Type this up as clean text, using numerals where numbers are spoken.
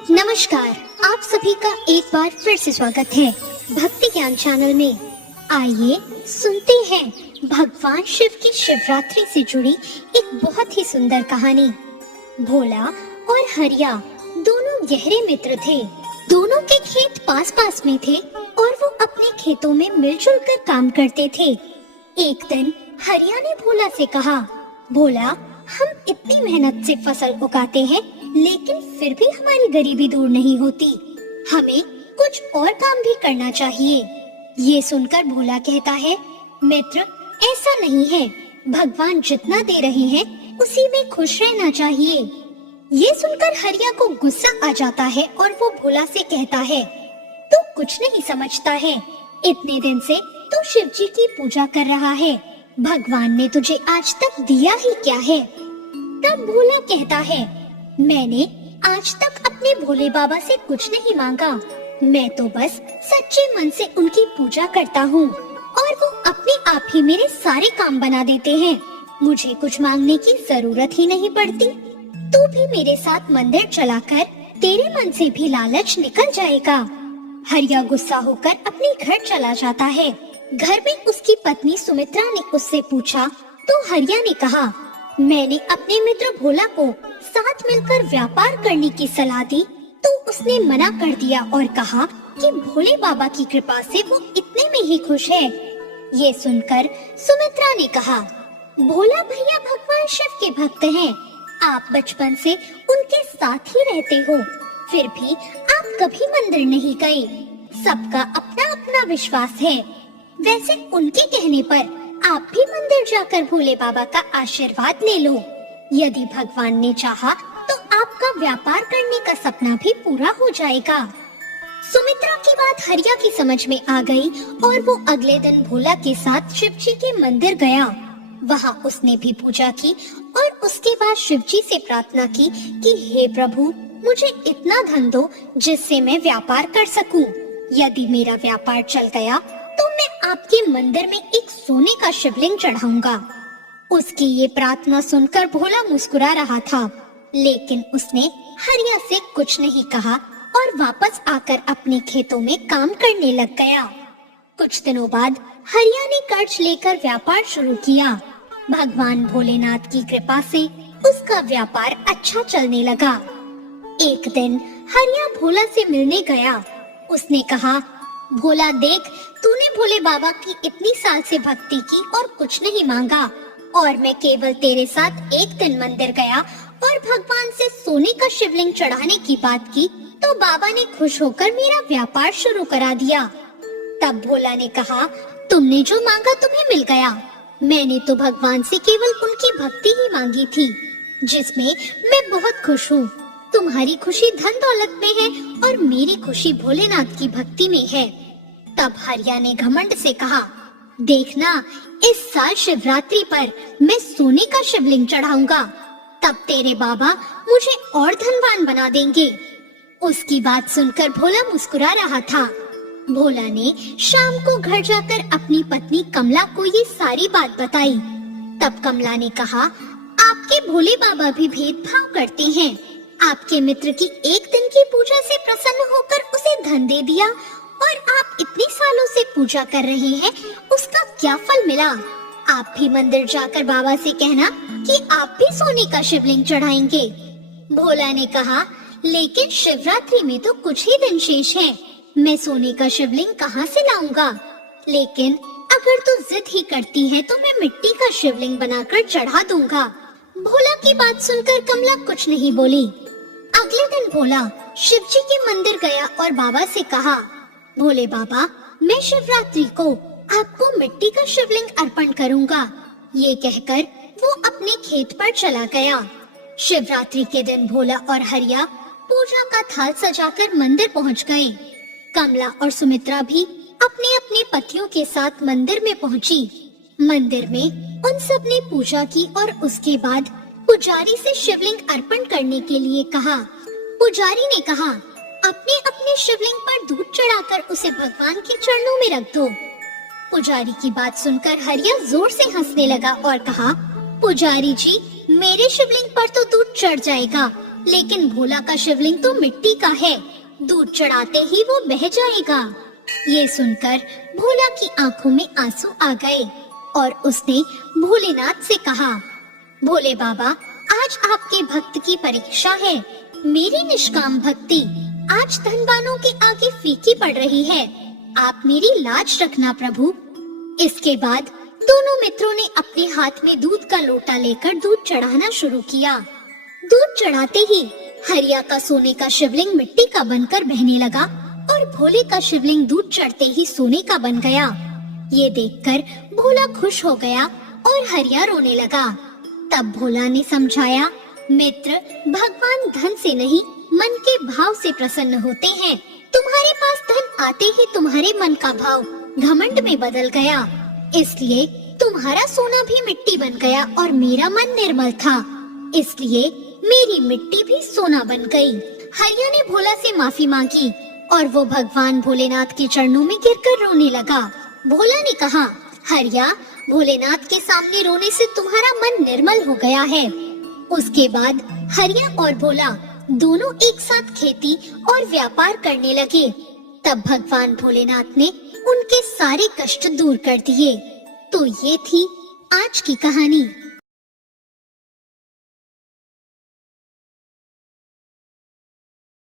नमस्कार, आप सभी का एक बार फिर से स्वागत है भक्ति ज्ञान चैनल में। आइए सुनते हैं भगवान शिव की शिवरात्रि से जुड़ी एक बहुत ही सुंदर कहानी। भोला और हरिया दोनों गहरे मित्र थे। दोनों के खेत पास पास में थे और वो अपने खेतों में मिलजुल कर काम करते थे। एक दिन हरिया ने भोला से कहा, भोला, हम इतनी मेहनत से फसल उगाते हैं लेकिन फिर भी हमारी गरीबी दूर नहीं होती। हमें कुछ और काम भी करना चाहिए। ये सुनकर भोला कहता है, मित्र, ऐसा नहीं है। भगवान जितना दे रहे हैं उसी में खुश रहना चाहिए। ये सुनकर हरिया को गुस्सा आ जाता है और वो भोला से कहता है, तू कुछ नहीं समझता है। इतने दिन से तू शिव जी की पूजा कर रहा है। भगवान ने तुझे आज तक दिया ही क्या है? तब भोला कहता है, मैंने आज तक अपने भोले बाबा से कुछ नहीं मांगा। मैं तो बस सच्चे मन से उनकी पूजा करता हूँ और वो अपने आप ही मेरे सारे काम बना देते हैं। मुझे कुछ मांगने की जरूरत ही नहीं पड़ती। तू भी मेरे साथ मंदिर चलाकर तेरे मन से भी लालच निकल जाएगा। हरिया गुस्सा होकर अपने घर चला जाता है। घर में उसकी पत्नी सुमित्रा ने उससे पूछा तो हरिया ने कहा, मैंने अपने मित्र भोला को साथ मिलकर व्यापार करने की सलाह दी तो उसने मना कर दिया और कहा कि भोले बाबा की कृपा से वो इतने में ही खुश है। ये सुनकर सुमित्रा ने कहा, भोला भैया भगवान शिव के भक्त हैं। आप बचपन से उनके साथ ही रहते हो, फिर भी आप कभी मंदिर नहीं गए। सबका अपना अपना विश्वास है। वैसे उनके कहने पर आप भी मंदिर जाकर भोले बाबा का आशीर्वाद ले लो। यदि भगवान ने चाहा तो आपका व्यापार करने का सपना भी पूरा हो जाएगा। सुमित्रा की बात हरिया की समझ में आ गई और वो अगले दिन भोला के साथ शिव जी के मंदिर गया। वहाँ उसने भी पूजा की और उसके बाद शिव जी से प्रार्थना की कि हे प्रभु, मुझे इतना धन दो जिससे मैं व्यापार कर सकूं। यदि मेरा व्यापार चल गया तो मैं आपके मंदिर में एक सोने का शिवलिंग चढ़ाऊंगा। उसकी ये प्रार्थना सुनकर भोला मुस्कुरा रहा था, लेकिन उसने हरिया से कुछ नहीं कहा और वापस आकर अपने खेतों में काम करने लग गया। कुछ दिनों बाद हरिया ने कर्ज लेकर व्यापार शुरू किया। भगवान भोलेनाथ की कृपा से उसका व्यापार अच्छा चलने लगा। एक दिन हरिया भोला से मिलने गया। उसने कहा, भोला देख, तूने भोले बाबा की इतनी साल से भक्ति की और कुछ नहीं मांगा, और मैं केवल तेरे साथ एक दिन मंदिर गया और भगवान से सोने का शिवलिंग चढ़ाने की बात की तो बाबा ने खुश होकर मेरा व्यापार शुरू करा दिया। तब भोला ने कहा, तुमने जो मांगा तुम्हें मिल गया। मैंने तो भगवान से केवल उनकी भक्ति ही मांगी थी, जिसमें मैं बहुत खुश हूँ। तुम्हारी खुशी धन दौलत में है और मेरी खुशी भोलेनाथ की भक्ति में है। तब हरिया ने घमंड से कहा, देखना, इस साल शिवरात्रि पर मैं सोने का शिवलिंग चढ़ाऊंगा, तब तेरे बाबा मुझे और धनवान बना देंगे। उसकी बात सुनकर भोला मुस्कुरा रहा था। भोला ने शाम को घर जाकर अपनी पत्नी कमला को ये सारी बात बताई। तब कमला ने कहा, आपके भोले बाबा भी भेदभाव करते हैं। आपके मित्र की एक दिन की पूजा से प्रसन्न होकर उसे धन दे दिया और आप इतने सालों से पूजा कर रहे हैं, उसका क्या फल मिला? आप भी मंदिर जाकर बाबा से कहना कि आप भी सोने का शिवलिंग चढ़ाएंगे। भोला ने कहा, लेकिन शिवरात्रि में तो कुछ ही दिन शेष है, मैं सोने का शिवलिंग कहाँ से लाऊंगा? लेकिन अगर तू जिद ही करती है तो मैं मिट्टी का शिवलिंग बनाकर चढ़ा दूंगा। भोला की बात सुनकर कमला कुछ नहीं बोली। अगले दिन भोला शिव जी के मंदिर गया और बाबा से कहा, भोले बाबा, मैं शिवरात्रि को आपको मिट्टी का शिवलिंग अर्पण करूंगा। ये कहकर वो अपने खेत पर चला गया। शिवरात्रि के दिन भोला और हरिया पूजा का थाल सजाकर मंदिर पहुंच गए। कमला और सुमित्रा भी अपने अपने पतियों के साथ मंदिर में पहुंची। मंदिर में उन सब ने पूजा की और उसके बाद पुजारी से शिवलिंग अर्पण करने के लिए कहा। पुजारी ने कहा, अपने अपने शिवलिंग पर दूध चढ़ाकर उसे भगवान के चरणों में रख दो। पुजारी की बात सुनकर हरिया जोर से हंसने लगा और कहा, पुजारी जी, मेरे शिवलिंग पर तो दूध चढ़ जाएगा, लेकिन भोला का शिवलिंग तो मिट्टी का है, दूध चढ़ाते ही वो बह जाएगा। ये सुनकर भोला की आंखों में आंसू आ गए और उसने भोलेनाथ से कहा, भोले बाबा, आज आपके भक्त की परीक्षा है। मेरी निष्काम भक्ति आज धनवानों के आगे फीकी पड़ रही है। आप मेरी लाज रखना प्रभु। इसके बाद दोनों मित्रों ने अपने हाथ में दूध का लोटा लेकर दूध चढ़ाना शुरू किया। दूध चढ़ाते ही हरिया का सोने का शिवलिंग मिट्टी का बनकर बहने लगा और भोले का शिवलिंग दूध चढ़ते ही सोने का बन गया। ये देखकर भोला खुश हो गया और हरिया रोने लगा। तब भोला ने समझाया, मित्र, भगवान धन से नहीं मन के भाव से प्रसन्न होते हैं। तुम्हारे पास धन आते ही तुम्हारे मन का भाव घमंड में बदल गया, इसलिए तुम्हारा सोना भी मिट्टी बन गया और मेरा मन निर्मल था, इसलिए मेरी मिट्टी भी सोना बन गई। हरिया ने भोला से माफी मांगी और वो भगवान भोलेनाथ के चरणों में गिरकर रोने लगा। भोला ने कहा, हरिया, भोलेनाथ के सामने रोने से तुम्हारा मन निर्मल हो गया है। उसके बाद हरिया और भोला दोनों एक साथ खेती और व्यापार करने लगे। तब भगवान भोलेनाथ ने उनके सारे कष्ट दूर कर दिए। तो ये थी आज की कहानी।